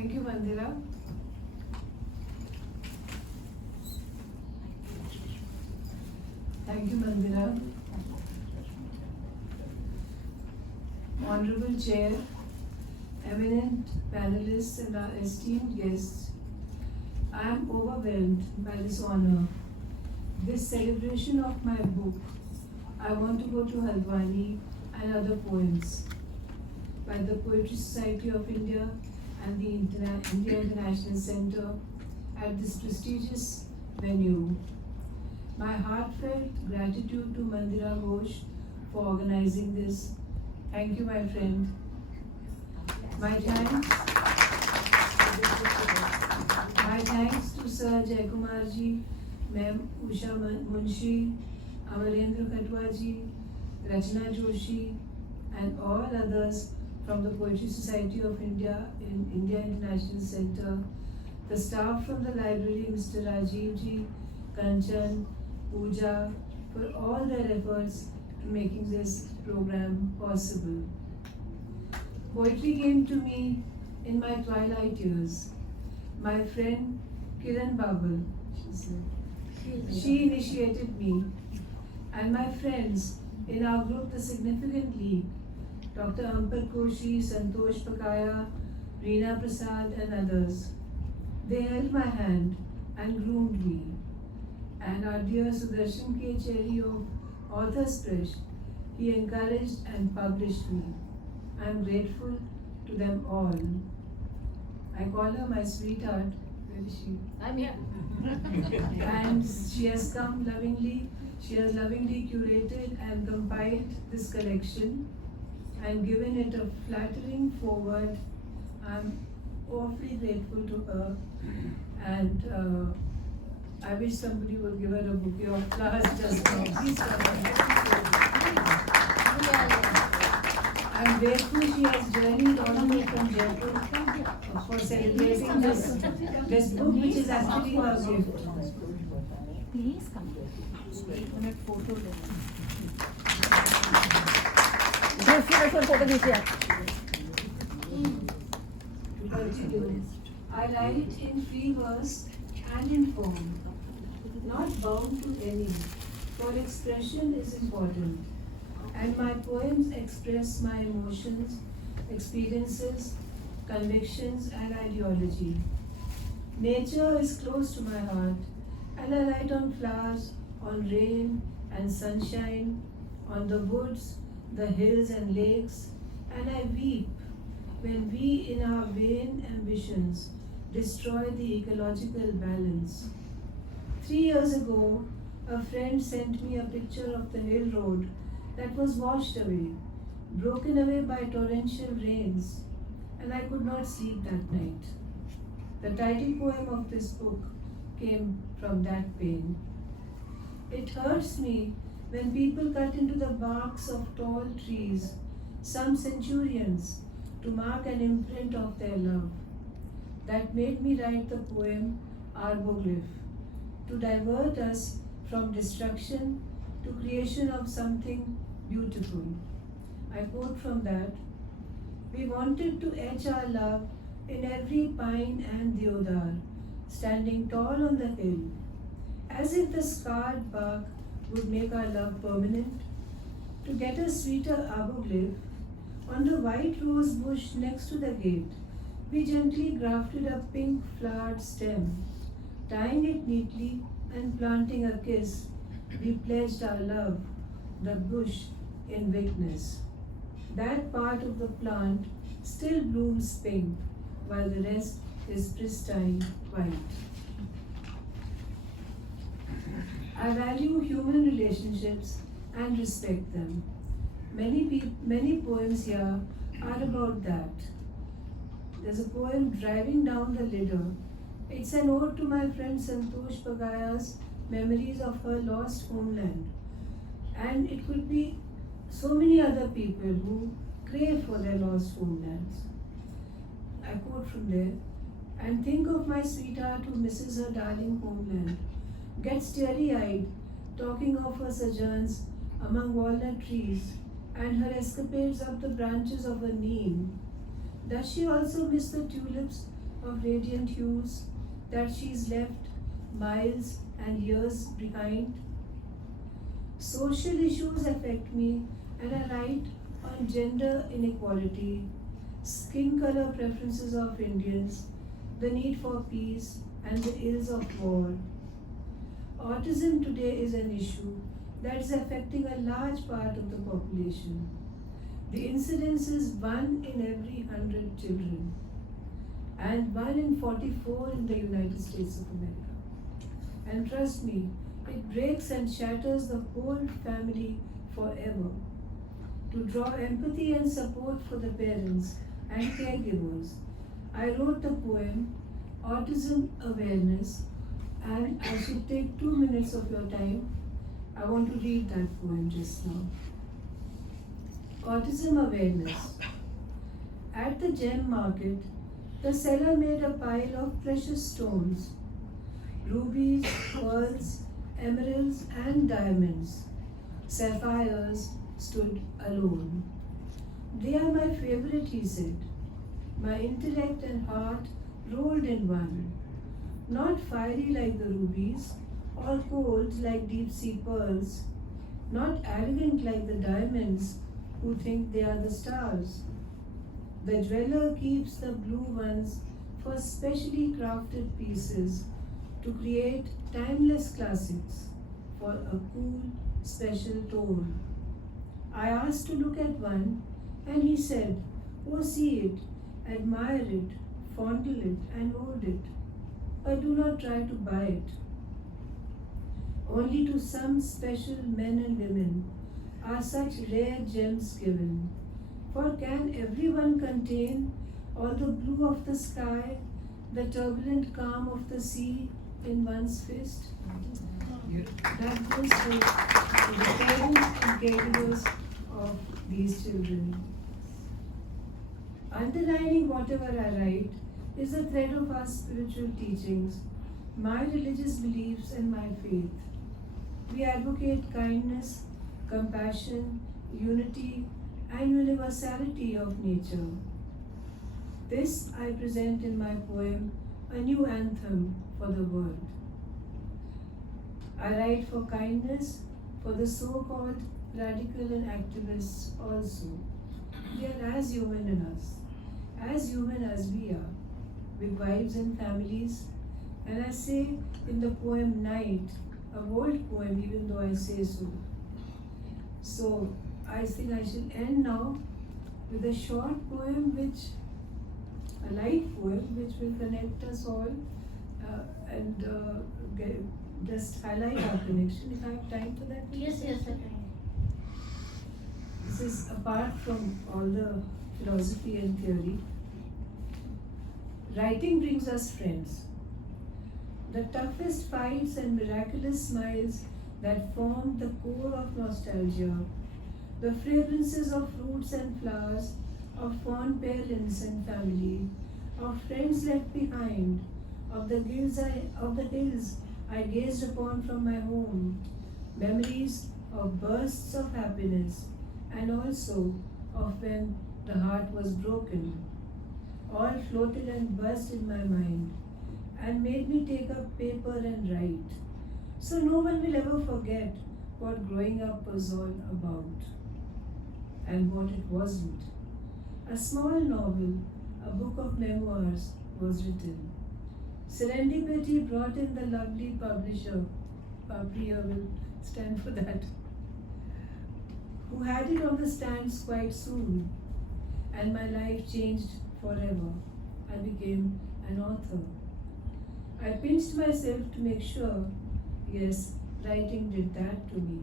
Thank you, Mandira. Thank you, Mandira. Honorable Chair, eminent panelists and our esteemed guests, I am overwhelmed by this honor. This celebration of my book, I Want to Go to Haldwani and Other Poems, by the Poetry Society of India and the India International Center at this prestigious venue. My heartfelt gratitude to Mandira Ghosh for organizing this. Thank you, my friend. My thanks to Sir Jaikumar ji, Ma'am Usha Munshi, Amarendra Katwa ji, Rachna Joshi, and all others from the Poetry Society of India in India International Center, the staff from the library, Mr. Rajiv ji, Kanchan, Pooja, for all their efforts in making this program possible. Poetry came to me in my twilight years. My friend Kiran Babal, she initiated me, and my friends in our group, the Significant League, Dr. Ampar Koshi, Santosh Pakaya, Reena Prasad, and others. They held my hand and groomed me. And our dear Sudarshan K. Cherry of Authors Fresh, he encouraged and published me. I am grateful to them all. I call her my sweetheart. Where is she? I'm here. And she has come lovingly. She has lovingly curated and compiled this collection and given it a flattering foreword. I'm awfully grateful to her, and I wish somebody would give her a bouquet of flowers just now. Please I'm grateful she has journeyed all the way from Jaipur for celebrating this book, which is actually her gift. Please come. 8-minute photo. Photo I write in free verse and in form, not bound to any, for expression is important, and my poems express my emotions, experiences, convictions, and ideology. Nature is close to my heart, and I write on flowers, on rain and sunshine, on the woods, the hills and lakes, and I weep when we, in our vain ambitions, destroy the ecological balance. 3 years ago, a friend sent me a picture of the hill road that was washed away, broken away by torrential rains, and I could not sleep that night. The title poem of this book came from that pain. It hurts me when people cut into the barks of tall trees, some centurions, to mark an imprint of their love. That made me write the poem Arboglyph, to divert us from destruction to creation of something beautiful. I quote from that: we wanted to etch our love in every pine and deodar, standing tall on the hill, as if the scarred bark would make our love permanent. To get a sweeter arboglyph, on the white rose bush next to the gate, we gently grafted a pink flowered stem. Tying it neatly and planting a kiss, we pledged our love, the bush in witness. That part of the plant still blooms pink, while the rest is pristine white. I value human relationships and respect them. Many poems here are about that. There's a poem, Driving Down the Ladder. It's an ode to my friend Santosh Pagaya's memories of her lost homeland. And it could be so many other people who crave for their lost homelands. I quote from there: and think of my sweetheart who misses her darling homeland, gets teary-eyed, talking of her sojourns among walnut trees and her escapades up the branches of a neem. Does she also miss the tulips of radiant hues that she's left miles and years behind. Social issues affect me, and I write on gender inequality, skin color preferences of Indians, the need for peace, and the ills of war. Autism today is an issue that is affecting a large part of the population. The incidence is 1 in every 100 children and 1 in 44 in the United States of America. And trust me, it breaks and shatters the whole family forever. To draw empathy and support for the parents and caregivers, I wrote the poem Autism Awareness, and I should take 2 minutes of your time. I want to read that poem just now. Autism Awareness. At the gem market, the seller made a pile of precious stones, rubies, pearls, emeralds, and diamonds. Sapphires stood alone. They are my favorite, he said. My intellect and heart rolled in one. Not fiery like the rubies, or cold like deep sea pearls, not arrogant like the diamonds who think they are the stars. The jeweler keeps the blue ones for specially crafted pieces to create timeless classics for a cool, special tone. I asked to look at one, and he said, "Oh, see it, admire it, fondle it, and hold it, but do not try to buy it. Only to some special men and women are such rare gems given. For can everyone contain all the blue of the sky, the turbulent calm of the sea in one's fist?" That goes to the parents and caregivers of these children. Underlining whatever I write is the thread of our spiritual teachings, my religious beliefs, and my faith. We advocate kindness, compassion, unity, and universality of nature. This I present in my poem, A New Anthem for the World. I write for kindness, for the so-called radical and activists also. They are as human as human as we are, with wives and families. And I say in the poem Night, a bold poem even though I say so. So I think I should end now with a short poem, a light poem, which will connect us all and just highlight our connection. If I have time for that. Yes, okay. This is apart from all the philosophy and theory. Writing brings us friends. The toughest fights and miraculous smiles that form the core of nostalgia, the fragrances of fruits and flowers, of fond parents and family, of friends left behind, of the hills I gazed upon from my home, memories of bursts of happiness, and also of when the heart was broken, all floated and buzzed in my mind, and made me take up paper and write. So no one will ever forget what growing up was all about, and what it wasn't. A small novel, a book of memoirs, was written. Serendipity brought in the lovely publisher, Papriya will stand for that, who had it on the stands quite soon, and my life changed forever. I became an author. I pinched myself to make sure, yes, writing did that to me.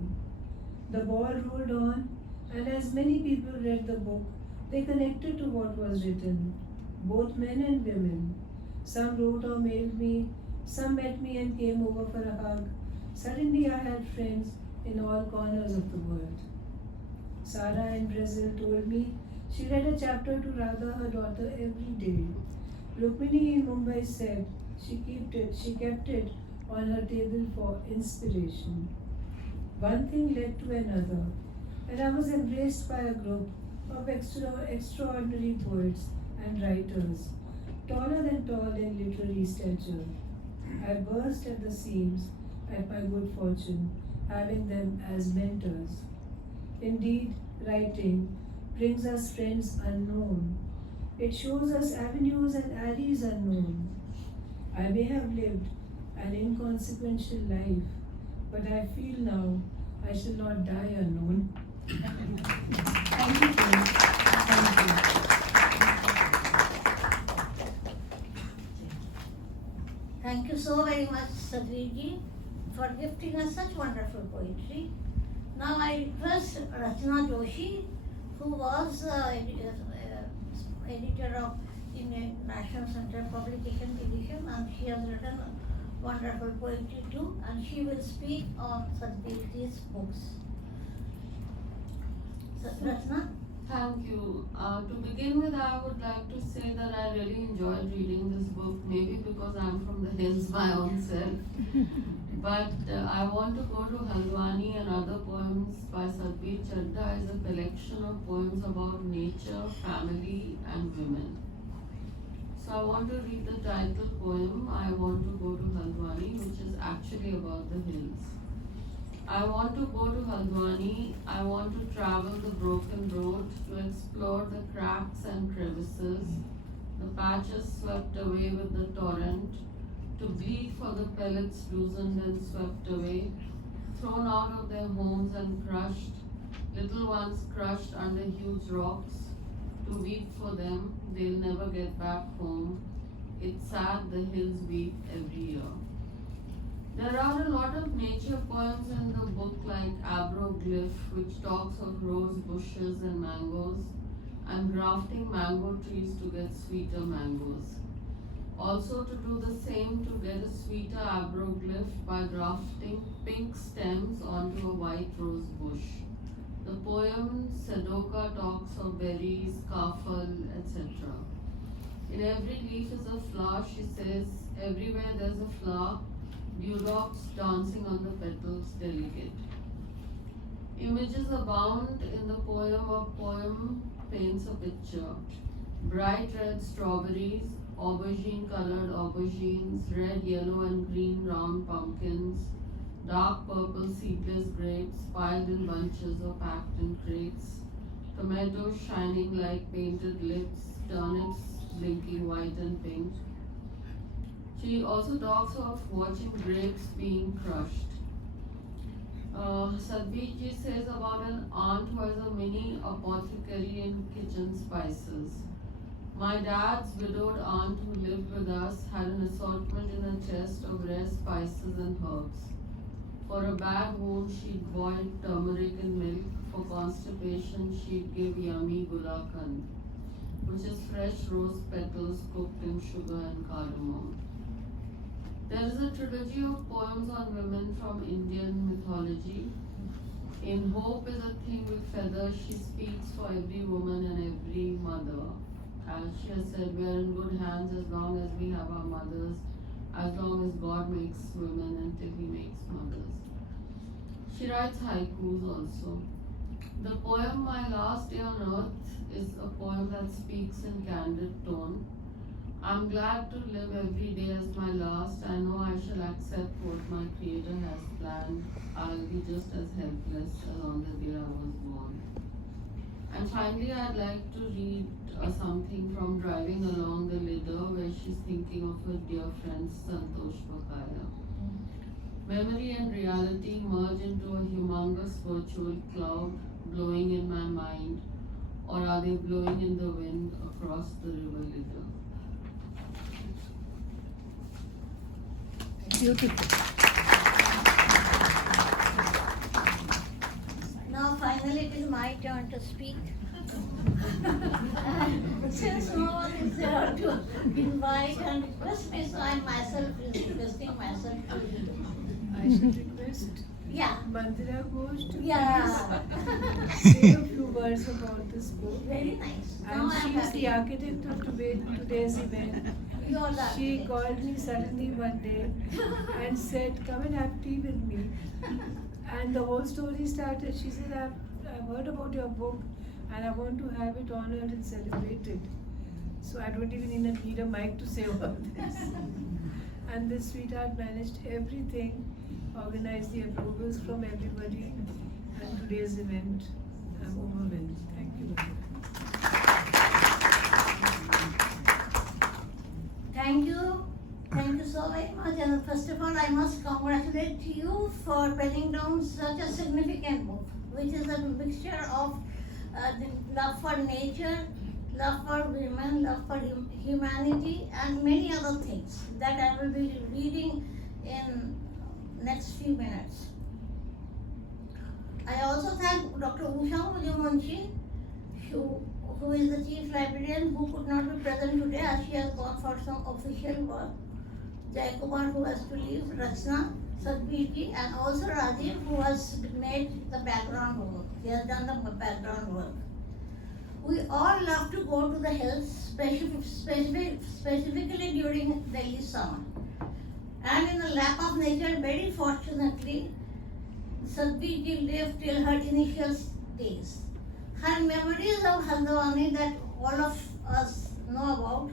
The ball rolled on, and as many people read the book, they connected to what was written, both men and women. Some wrote or mailed me, some met me and came over for a hug. Suddenly I had friends in all corners of the world. Sarah in Brazil told me she read a chapter to Radha, her daughter, every day. Rukmini in Mumbai said she kept it on her table for inspiration. One thing led to another, and I was embraced by a group of extraordinary poets and writers, taller than tall in literary stature. I burst at the seams at my good fortune, having them as mentors. Indeed, writing brings us friends unknown. It shows us avenues and alleys unknown. I may have lived an inconsequential life, but I feel now I shall not die unknown. Thank you, friends. Thank you. Thank you so very much, Sadhviji, for gifting us such wonderful poetry. Now I request Rachna Joshi, who was editor of Indian National Center Publication Division, and she has written wonderful poetry too, and she will speak on Sadhviji's books. So, Rachna? Thank you. To begin with, I would like to say that I really enjoyed reading this book, maybe because I'm from the hills my own self. But I want to go to Haldwani and other poems by Satbir Chadda is a collection of poems about nature, family and women. So I want to read the title poem, I Want to Go to Haldwani, which is actually about the hills. I want to go to Haldwani, I want to travel the broken road, to explore the cracks and crevices, the patches swept away with the torrent, to bleed for the pellets loosened and swept away, thrown out of their homes and crushed, little ones crushed under huge rocks, to weep for them, they'll never get back home. It's sad the hills weep every year. There are a lot of nature poems in the book like Abroglyph, which talks of rose bushes and mangoes, and grafting mango trees to get sweeter mangoes. Also to do the same to get a sweeter abroglyph by grafting pink stems onto a white rose bush. The poem Sedoka talks of berries, kafal, etc. In every leaf is a flower, she says, everywhere there's a flower, dewdrops dancing on the petals delicate. Images abound in the poem. A poem paints a picture. Bright red strawberries, aubergine colored aubergines, red, yellow and green round pumpkins, dark purple seedless grapes piled in bunches or packed in crates, tomatoes shining like painted lips, turnips blinking white and pink. She also talks of watching grapes being crushed. Sadhviji says about an aunt who has a mini apothecary in kitchen spices. My dad's widowed aunt who lived with us had an assortment in her chest of rare spices and herbs. For a bad wound, she'd boil turmeric in milk. For constipation, she'd give yummy gulakand, which is fresh rose petals cooked in sugar and cardamom. There is a trilogy of poems on women from Indian mythology. In Hope is a thing with feathers, she speaks for every woman and every mother. As she has said, we are in good hands as long as we have our mothers, as long as God makes women until He makes mothers. She writes haikus also. The poem My Last Day on Earth is a poem that speaks in candid tone. I'm glad to live every day as my last. I know I shall accept what my Creator has planned. I'll be just as helpless as on the day I was born. And finally, I'd like to read something from Driving Along the Litter, where she's thinking of her dear friend Santosh Bakaya. Memory and reality merge into a humongous virtual cloud blowing in my mind, or are they blowing in the wind across the river Litter? Beautiful. Now finally it is my turn to speak. Since no one is there to invite and request me, so I myself is requesting myself to read. I should request Yeah. Mandira Ghosh to Yeah. please say a few words about this book. Very nice. Now And I am she is happy. the architect of today's event. You are the She architect. called me suddenly one day and said, come and have tea with me. And the whole story started. She said, I've heard about your book and I want to have it honored and celebrated. So I don't even need a mic to say all this. And this sweetheart managed everything, organized the approvals from everybody, and today's event, I'm overwhelmed. Thank you very much. Thank you. Thank you so very much. And first of all, I must congratulate you for penning down such a significant book, which is a mixture of the love for nature, love for women, love for humanity, and many other things that I will be reading in next few minutes. I also thank Dr. Usha Mujamunshi, who is the chief librarian, who could not be present today as she has gone for some official work. Jayakumar, who has to leave, Rachna, Sadhbiji, and also Rajiv, who has made the background work. He has done the background work. We all love to go to the hills, specifically during Delhi summer. And in the lap of nature, very fortunately, Sadhbiji lived till her initial days. Her memories of Haldwani that all of us know about,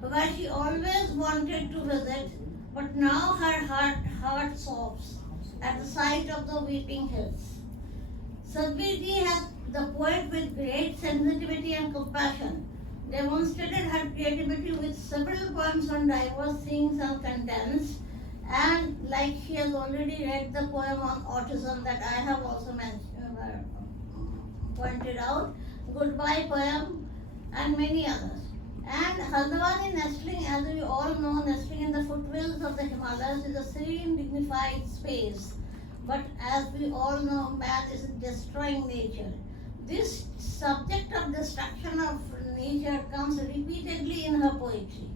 where she always wanted to visit, but now her heart sobs at the sight of the weeping hills. Sadhbiji has the poet with great sensitivity and compassion demonstrated her creativity with several poems on diverse themes and contents, and like she has already read the poem on autism that I have also pointed out, Goodbye poem, and many others. And Haldwani nestling, as we all know, nestling in the foothills of the Himalayas is a serene, dignified space. But as we all know, man is destroying nature. This subject of destruction of nature comes repeatedly in her poetry.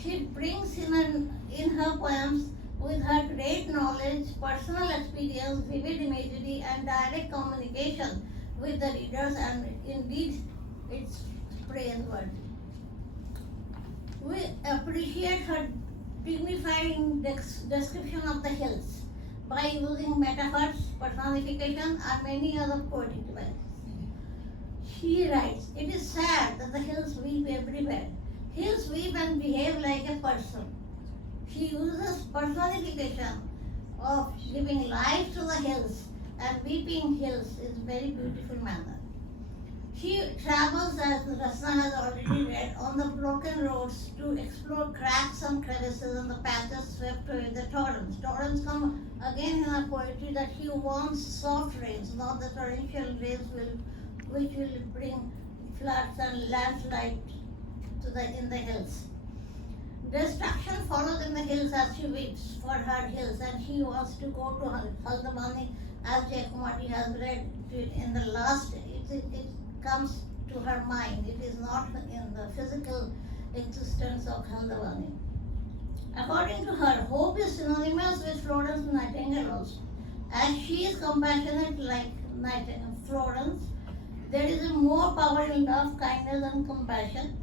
She brings in her poems, with her great knowledge, personal experience, vivid imagery, and direct communication with the readers, and indeed it's praiseworthy. We appreciate her dignifying description of the hills by using metaphors, personification, and many other poetic devices. She writes, "It is sad that the hills weep everywhere. Hills weep and behave like a person." She uses personification of giving life to the hills, and weeping hills is very beautiful manner. She travels, as Rasna has already read, on the broken roads to explore cracks and crevices and the patches swept away the torrents. Torrents come again in her poetry that she wants soft rains, not the torrential rains which will bring floods and landslides in the hills. Destruction follows in the hills as she weeps for her hills, and she wants to go to Haldwani, as Jayakumari has read in the last. It comes to her mind. It is not in the physical existence of Haldwani. According to her, hope is synonymous with Florence Nightingale also. As she is compassionate like Florence, there is more power in love, kindness, and compassion.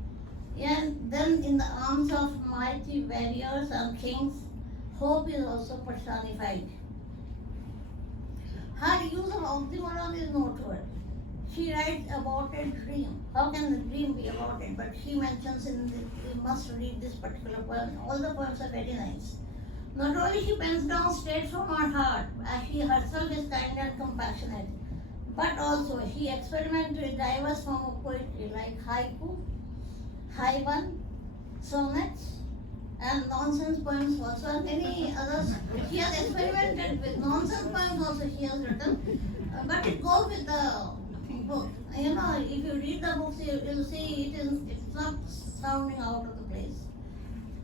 And then in the arms of mighty warriors and kings, hope is also personified. Her use of oxymoron is noteworthy. She writes about a dream. How can the dream be about it? But she mentions we must read this particular poem. All the poems are very nice. Not only she pens down straight from her heart, as she herself is kind and compassionate, but also she experiments with diverse forms of poetry like haiku, haiwan, sonnets, and nonsense poems also, and many others. She has experimented with nonsense poems also she has written, but it goes with the book. You know, if you read the books, you'll see it's not sounding out of the place.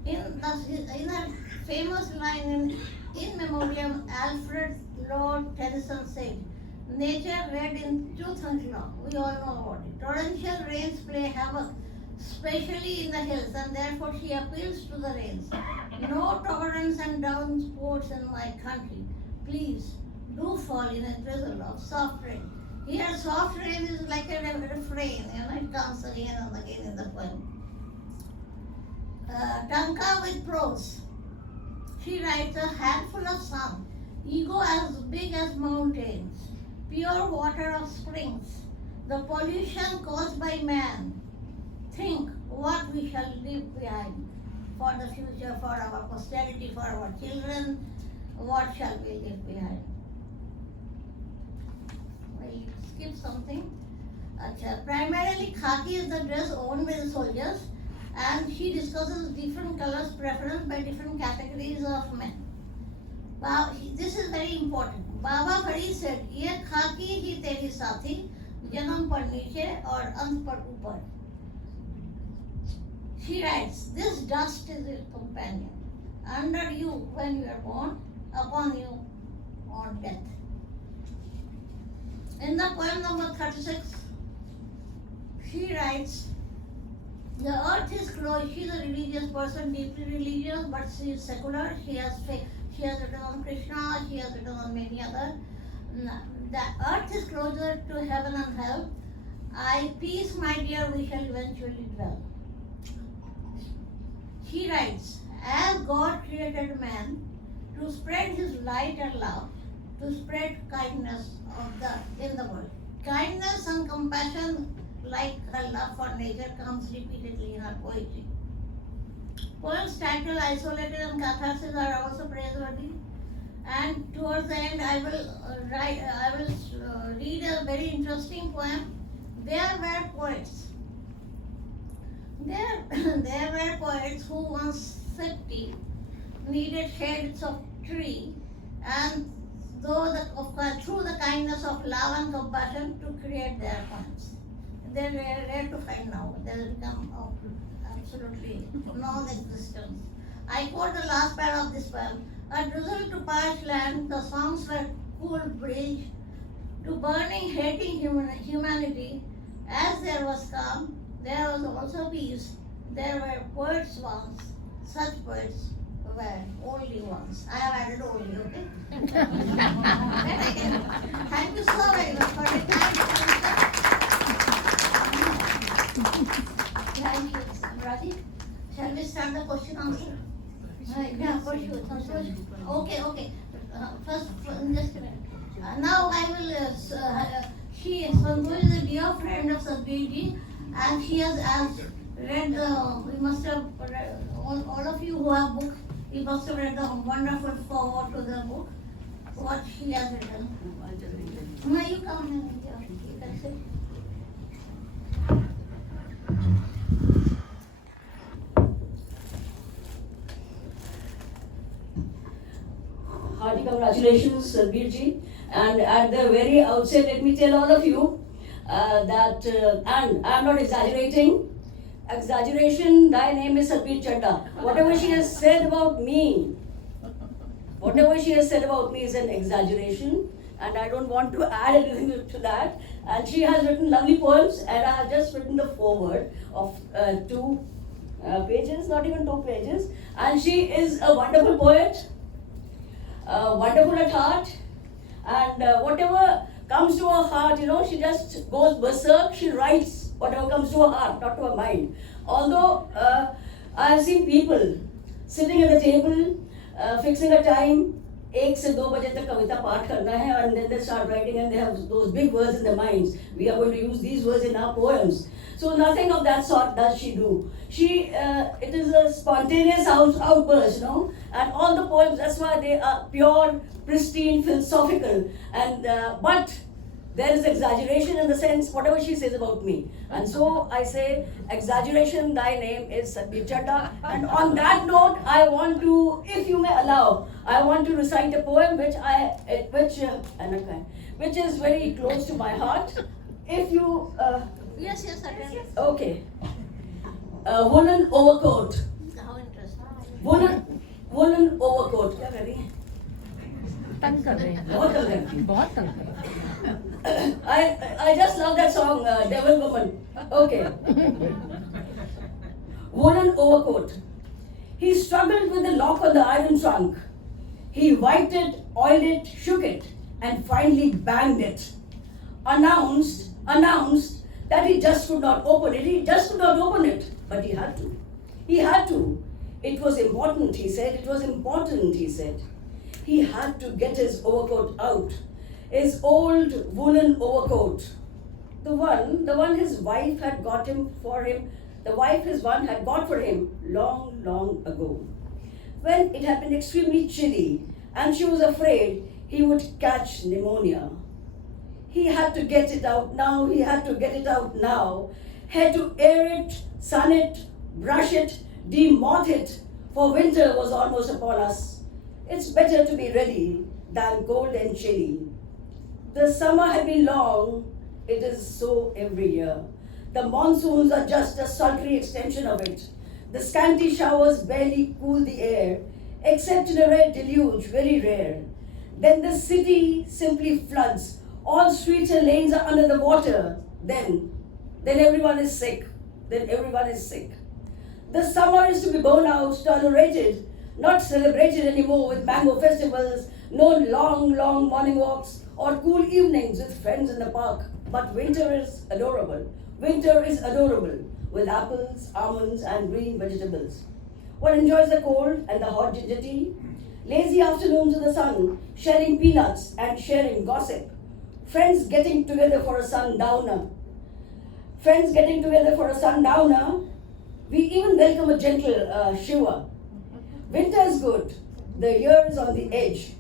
In a famous line in memoriam, Alfred Lord Tennyson said, "Nature read in tooth and claw." We all know about it. Torrential rains play havoc, especially in the hills, and therefore she appeals to the rains. No torrents and downpours in my country. Please do fall in a drizzle of soft rain. Here, soft rain is like a refrain, it comes again and again in the poem. Tanka with prose. She writes, "A handful of sun, ego as big as mountains, pure water of springs, the pollution caused by man, think what we shall leave behind for the future, for our posterity, for our children. What shall we leave behind? We skip something. Primarily, khaki is the dress worn by the soldiers, and she discusses different colors preference by different categories of men. This is very important. Baba Fari said, "ये खाकी ही तेरी साथी, जन्म पर नीचे और अंत पर ऊपर." She writes, "This dust is your companion, under you when you are born, upon you on death." In the poem number 36, she writes, "The earth is closed." She is a religious person, deeply religious, but she is secular. She has written on Krishna, she has written on many other. The earth is closer to heaven and hell. Peace, my dear, we shall eventually dwell. She writes, "As God created man to spread his light and love, to spread kindness in the world." Kindness and compassion, like her love for nature, comes repeatedly in her poetry. Poems titled Isolated and Catharsis are also praiseworthy. And towards the end, I will read a very interesting poem. There were poets. There were poets who once sipped tea, needed shades of tree, and through the kindness of love and compassion to create their poems. They are rare to find now. They have become absolutely non-existence. I quote the last part of this poem. "A drizzle to parched land, the songs were cool bridge to burning, hating humanity. As there was calm, there was also peace. There were poets once, such poets were only once." I have added only, okay? Thank you so very much for your time. Thank you, Raji. Shall we start the question answer? Yeah, for sure. Okay. First, just a minute. Now I will. Sandhu is a dear friend of Sadhguru, and she has read the. We must have read, all of you who have books. You must have read the wonderful foreword to the book. What she has written. Now you come here. You can sit. Hearty congratulations, Sadhguru ji. And at the very outset, let me tell all of you that, and I'm not exaggerating. Exaggeration, thy name is Sadhguru Chadda. Whatever she has said about me, is an exaggeration, and I don't want to add anything to that. And she has written lovely poems, and I have just written the foreword of 2 pages, not even 2 pages. And she is a wonderful poet. Wonderful at heart, and whatever comes to her heart, she just goes berserk. She writes whatever comes to her heart, not to her mind. Although I have seen people sitting at the table, fixing a time, 1 से 2 बजे तक कविता पाठ करना है, and then they start writing and they have those big words in their minds. We are going to use these words in our poems. So nothing of that sort does she do. It is a spontaneous outburst, and all the poems, that's why they are pure, pristine, philosophical, and but there is exaggeration in the sense, whatever she says about me. And so I say, exaggeration, thy name is Sadhguru Chadda. And on that note, I want to, if you may allow, I want to recite a poem which is very close to my heart. If you... Yes, certainly. Okay. Woolen overcoat. How interesting. Woolen overcoat. क्या कर रही हैं? तंग कर रहे हैं. बहुत तंग कर रही हैं. बहुत तंग कर रहे हैं. I just love that song, Devil Woman. Okay. Woolen overcoat. He struggled with the lock on the iron trunk. He wiped it, oiled it, shook it, and finally banged it. Announced that he just could not open it. He just could not open it. But he had to. He had to. It was important, he said. It was important, he said. He had to get his overcoat out. His old woolen overcoat. The one his wife had got him for him the wife his one had got for him long, long ago. When it had been extremely chilly and she was afraid he would catch pneumonia. He had to get it out now, he had to get it out now. Had to air it, sun it, brush it, demoth it, for winter was almost upon us. It's better to be ready than cold and chilly. The summer had been long, it is so every year. The monsoons are just a sultry extension of it. The scanty showers barely cool the air, except in a red deluge, very rare. Then the city simply floods. All streets and lanes are under the water. Then everyone is sick. Then everyone is sick. The summer is to be borne out, tolerated, not celebrated anymore with mango festivals, no long, long morning walks or cool evenings with friends in the park. But winter is adorable. Winter is adorable with apples, almonds, and green vegetables. One enjoys the cold and the hot ginger tea, lazy afternoons in the sun, sharing peanuts and sharing gossip. Friends getting together for a sundowner. Friends getting together for a sundowner. We even welcome a gentle shiver. Winter is good. The year is on the edge.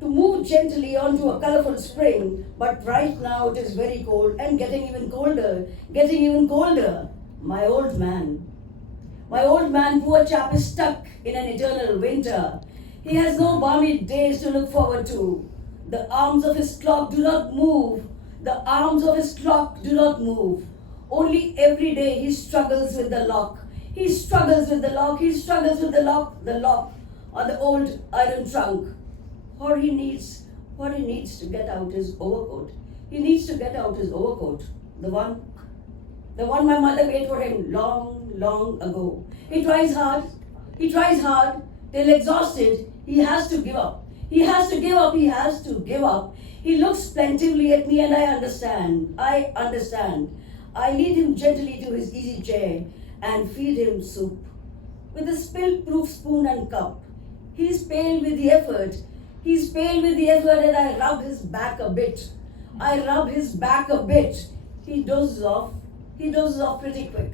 To move gently onto a colorful spring, but right now it is very cold and getting even colder, getting even colder. My old man, poor chap, is stuck in an eternal winter. He has no balmy days to look forward to. The arms of his clock do not move. The arms of his clock do not move. Only every day he struggles with the lock. He struggles with the lock. He struggles with the lock on the old iron trunk. What he needs to get out his overcoat. He needs to get out his overcoat. The one my mother made for him long, long ago. He tries hard till exhausted, he has to give up. He has to give up. He looks plaintively at me and I understand. I lead him gently to his easy chair and feed him soup. With a spill-proof spoon and cup. He's pale with the effort and I rub his back a bit. He dozes off pretty quick.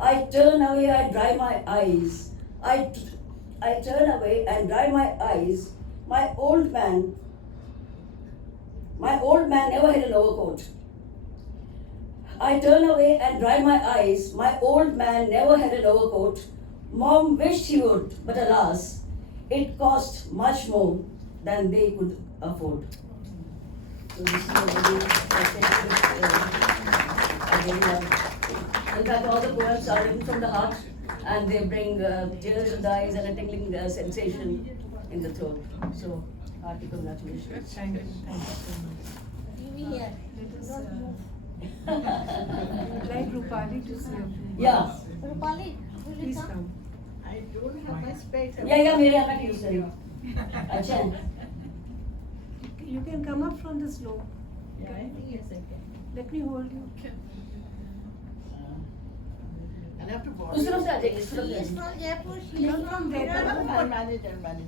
I turn away, I dry my eyes. I turn away and dry my eyes. My old man never had an overcoat. I turn away and dry my eyes. My old man never had an overcoat. Mom wished he would, but alas, it cost much more than they could afford. So this is a very I really love it. In fact, all the poems are written from the heart and they bring tears in the eyes and a tingling sensation in the throat. So, hearty congratulations. Thank you so much. Give me here. Let us, Don't move. I'd like Rupali to say a few Yeah. words. Rupali, will you Please come? come. I don't have my specs. Yeah, मेरे यहाँ मैं use करी. अच्छा. You can come up from the slope. Yeah, I think yes, I can. Let me hold you. I'll have to borrow. उस तरफ से आ जाइए, इस She तरफ is से. from Jaipur. She is Come from there. I'll manage.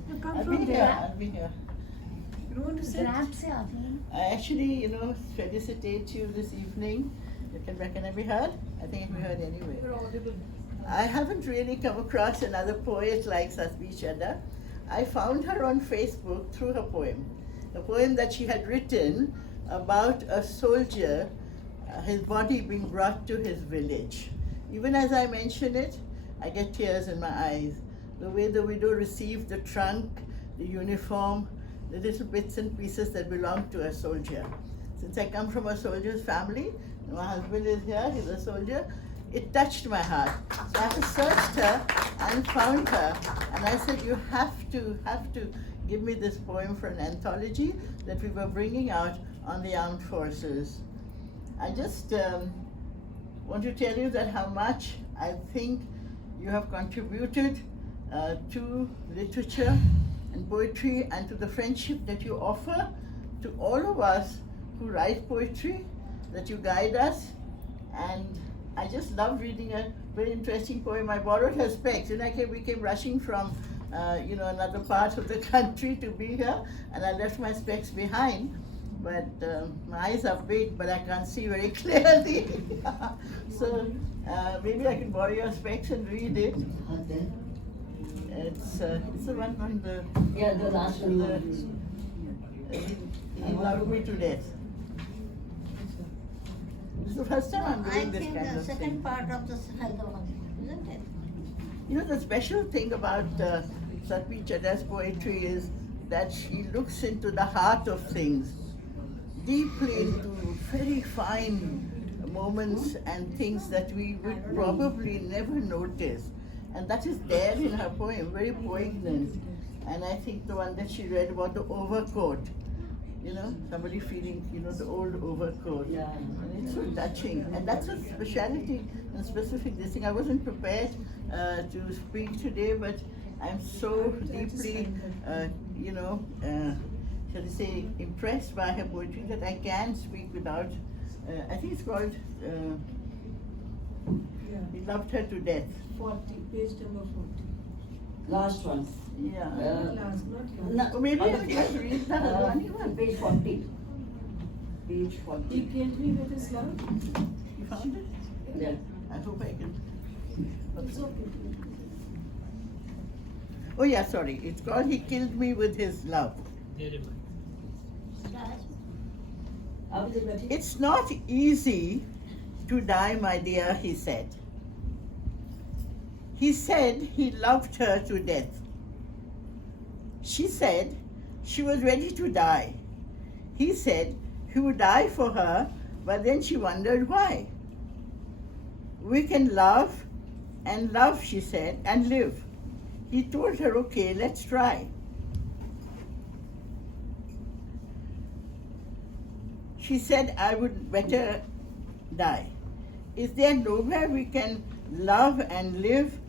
You come I'll from be there. here. I'll be here. You want to sit? से आती है. I actually, felicitate you this evening. Can I be heard? I think it will be heard anyway. I haven't really come across another poet like Satvi Chadha. I found her on Facebook through her poem. A poem that she had written about a soldier, his body being brought to his village. Even as I mention it, I get tears in my eyes. The way the widow received the trunk, the uniform, the little bits and pieces that belong to a soldier. Since I come from a soldier's family, my husband is here, he's a soldier, it touched my heart. So I searched her and found her, and I said, you have to give me this poem for an anthology that we were bringing out on the armed forces. I just want to tell you that how much I think you have contributed to literature and poetry and to the friendship that you offer to all of us who write poetry, that you guide us. And I just love reading a very interesting poem. I borrowed her specs. We came rushing from another part of the country to be here, and I left my specs behind. but my eyes are big, but I can't see very clearly. So maybe I can borrow your specs and read it. It's the one on the. Yeah, the last one. He loved me to death. This is the first time I'm I doing this think kind the of second thing. part of this Haldwani, isn't it? You know, the special thing about Satvi Chadda's poetry is that she looks into the heart of things, deeply into very fine moments and things that we would probably never notice. And that is there in her poem, very poignant. And I think the one that she read about the overcoat, you know, somebody feeling, you know, the old overcoat. Yeah. And it's so touching. And that's a speciality and specific this thing. I wasn't prepared to speak today, but I'm so deeply, you know, shall I say, impressed by her poetry that I can speak without, I think it's called, he loved her to death. 40, page number 40. Last one. Yeah. Not last, not last. No, Oh, maybe on I the can just read the Haldwani one. page 40. Page He 40. killed me with his love. You found it? Yeah. I hope I can. It's okay. Oh yeah, sorry. It's called He Killed Me With His Love. Yes. How is it, Betty? It's not easy to die, my dear, he said. He said he loved her to death. She said she was ready to die. He said he would die for her, but then she wondered why. We can love, she said, and live. He told her, okay, let's try. She said, I would better die. Is there nowhere we can love and live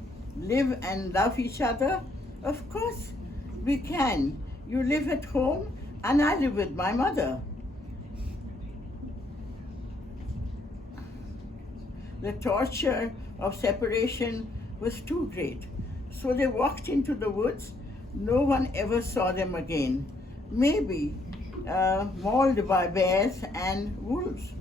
and love each other? Of course we can. You live at home and I live with my mother. The torture of separation was too great. So they walked into the woods. No one ever saw them again. Maybe mauled by bears and wolves.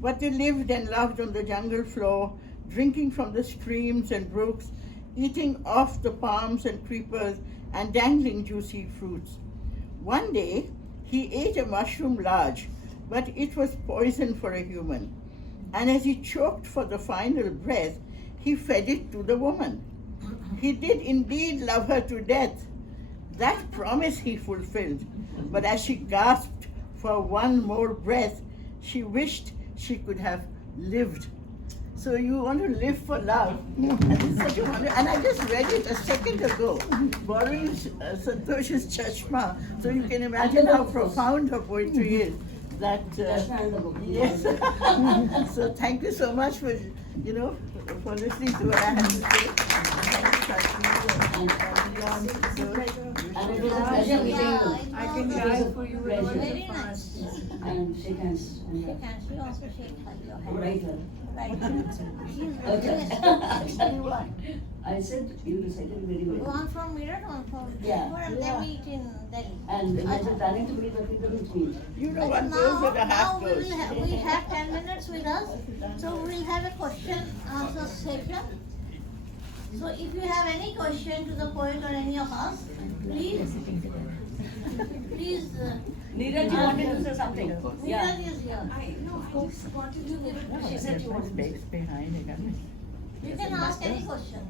But they lived and loved on the jungle floor, drinking from the streams and brooks, eating off the palms and creepers and dangling juicy fruits. One day, he ate a mushroom large, but it was poison for a human. And as he choked for the final breath, he fed it to the woman. He did indeed love her to death. That promise he fulfilled. But as she gasped for one more breath, she wished she could have lived. So you want to live for love. And it's such a wonder. And I just read it a second ago, borrowing Santosh's Chashma. So you can imagine how profound her poetry is. That Chashma in the book. yes. So thank you so much for for listening to what I had to say. And it was a pleasure meeting you. I can die for you with Pleasure. words Very of nice. fast. And shake hands. Shake hands. We also shake your hand. Right hand. Right hand. She's Okay. very I said you recited very You well. want from Meerut, one from Yeah. Jaipur, and then meet in Delhi. And when you're planning to meet, what people will meet. You know But what goes with a now half we goes. we have 10 minutes with us, so we'll have a question answer session. So if you have any question to the poet or any of us, please, Neeraj, you wanted to say something? Yeah. Neeraj is here. I just wanted to give it. She said she wanted to say. Space behind it. You can ask any question.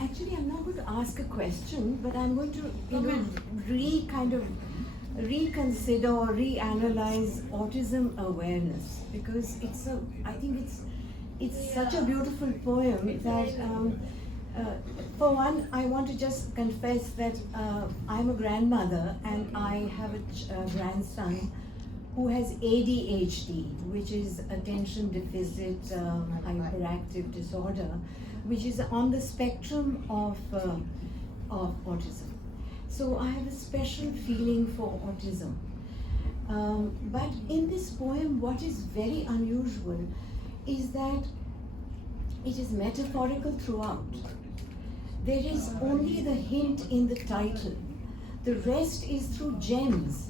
Actually, I'm not going to ask a question, but I'm going to, reconsider or reanalyze autism awareness, because I think it's such a beautiful poem that, for one, I want to just confess that I'm a grandmother and I have a grandson who has ADHD, which is attention deficit hyperactive disorder, which is on the spectrum of autism. So I have a special feeling for autism. But in this poem, what is very unusual is that it is metaphorical throughout. There is only the hint in the title The rest is through gems.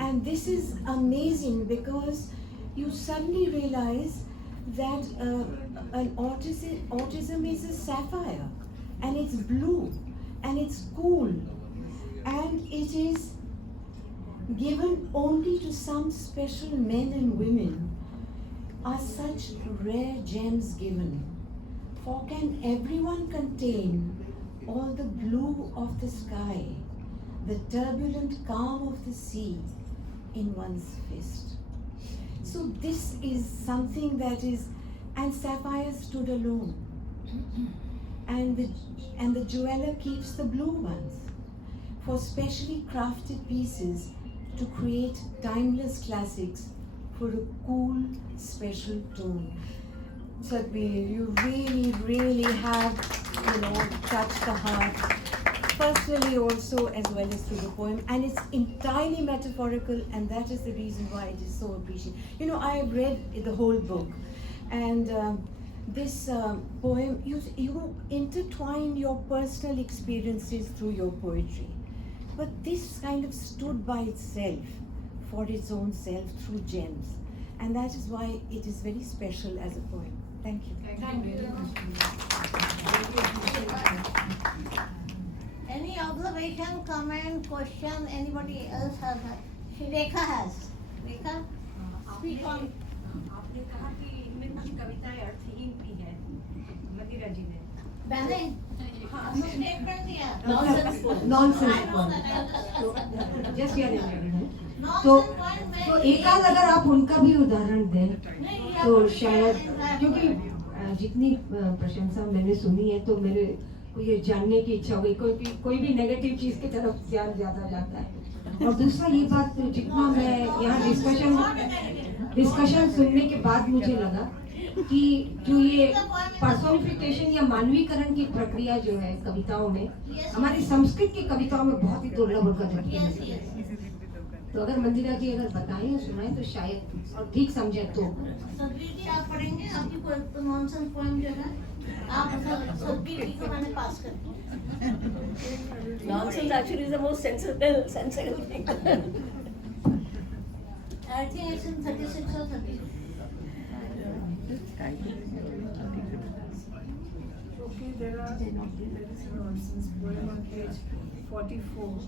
And this is amazing because you suddenly realize that an autism is a sapphire, and it's blue, and it's cool, and it is given only to some special men and women. Are such rare gems given? For can everyone contain all the blue of the sky, the turbulent calm of the sea in one's fist? So this is something that is, and sapphire stood alone. And the jeweler keeps the blue ones for specially crafted pieces to create timeless classics for a cool, special tone. Sadhbir, you really have, touched the heart, personally also as well as through the poem, and it's entirely metaphorical, and that is the reason why it is so appreciated. I have read the whole book, and this poem, you intertwine your personal experiences through your poetry, but this kind of stood by itself, for its own self, through gems, and that is why it is very special as a poem. Thank you. Thank you. Any observation, comment, question, anybody else has? Rekha has. Rekha, speak on. आपने कहा कि इनकी कविताएं अर्थहीन भी है, मदिरा जी ने। मैंने हाँ स्टेटमेंट दिया। Nonsense poem. Just hear it. तो एक आध अगर आप उनका भी उदाहरण दें तो शायद, क्योंकि जितनी प्रशंसा मैंने सुनी है तो मेरे को ये जानने की इच्छा हुई, कोई भी नेगेटिव चीज की तरफ ध्यान ज्यादा जाता है। और दूसरा ये बात, जितना मैं यहाँ डिस्कशन सुनने के बाद मुझे लगा कि जो ये पर्सोनिफिकेशन या मानवीकरण की प्रक्रिया जो है कविताओं में, हमारी संस्कृत की कविताओं में बहुत ही दुर्लभ होकर रखी है। तो अगर मंदिरा जी अगर बताएं और सुनाएं तो शायद और ठीक समझे तो। सदबीर जी आप पढ़ेंगे, आपकी नॉनसेंस पोएम जो है आप सदबीर जी को मैंने पास कर दी। Nonsense actually is the most sensible thing. I think it's in 36 or 30. Okay, there is a nonsense poem on page 44.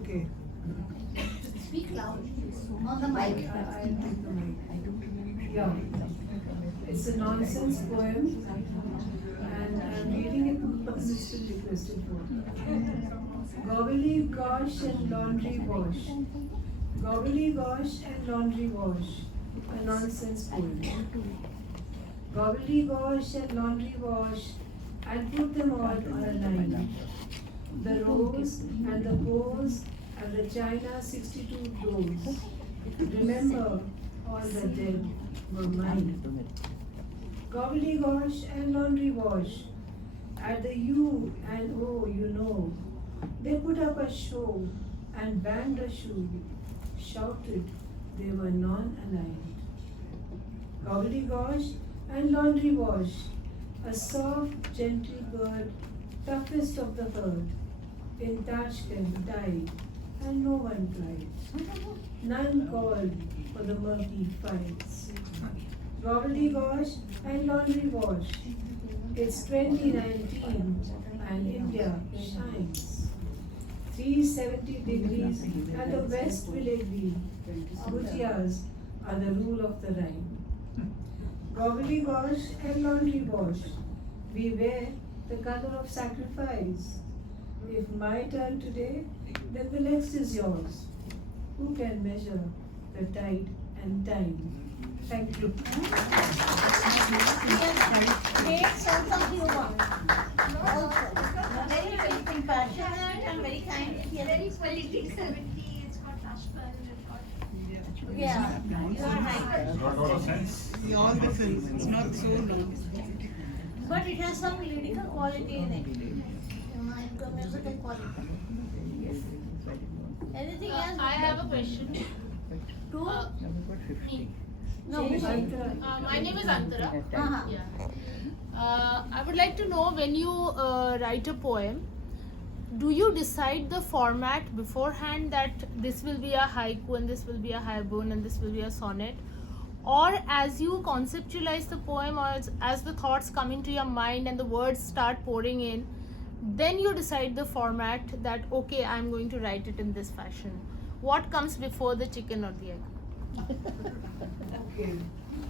Okay. Speak loud on the mic. I'll take the mic. Yeah. It's a nonsense poem, and I'm reading it because it's still requested for. Gobbly gosh and laundry wash. Gobbly gosh and laundry wash. A nonsense poem. Gobbly gosh and laundry wash, and put them all on a line. The rose and the bows and the china 62 doors. Remember, all the dead were mine. Gobbledygosh and laundry wash. At the U and O, they put up a show and banged a shoe, shouted they were non-aligned. Gobbledygosh and laundry wash, a soft, gentle bird, toughest of the herd, in Tashkent died, and no one cried. None called for the murky fights. Gobbledygosh and laundry wash. It's 2019 and India shines. 370 degrees and the West will agree. Bhujiyas are the rule of the rhyme. Gobbledygosh and laundry wash. We wear the color of sacrifice. If my turn today, then the next is yours. Who can measure the tide and time? Thank you. Great sense of humor. Also, very, very compassionate and very kind. Very politics 70, it's got Ashburn, it's got... Yeah, you are right. Got a lot of sense. All the films, it's not so long. But it has some lyrical quality in it. Musical quality. Anything else? I have a question. Two? Me. No. My name is Antara. Uh-huh. Yeah. I would like to know, when you write a poem, do you decide the format beforehand that this will be a haiku and this will be a hairbun and this will be a sonnet? Or as you conceptualize the poem, or as the thoughts come into your mind and the words start pouring in, then you decide the format that, okay, I'm going to write it in this fashion. What comes before the chicken or the egg? Okay.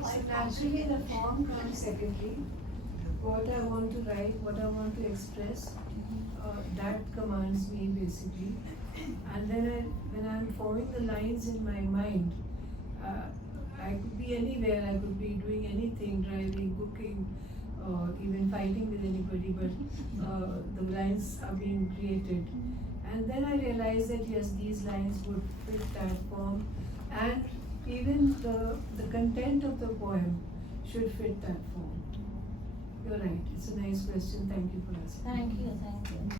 So naturally the form comes secondly. What I want to write, what I want to express, that commands me basically. And then when I'm forming the lines in my mind, I could be anywhere, I could be doing anything, driving, cooking, even fighting with anybody, but the lines are being created. And then I realized that yes, these lines would fit that form, and even the content of the poem should fit that form. You're right, it's a nice question, thank you for asking. Thank you, thank you.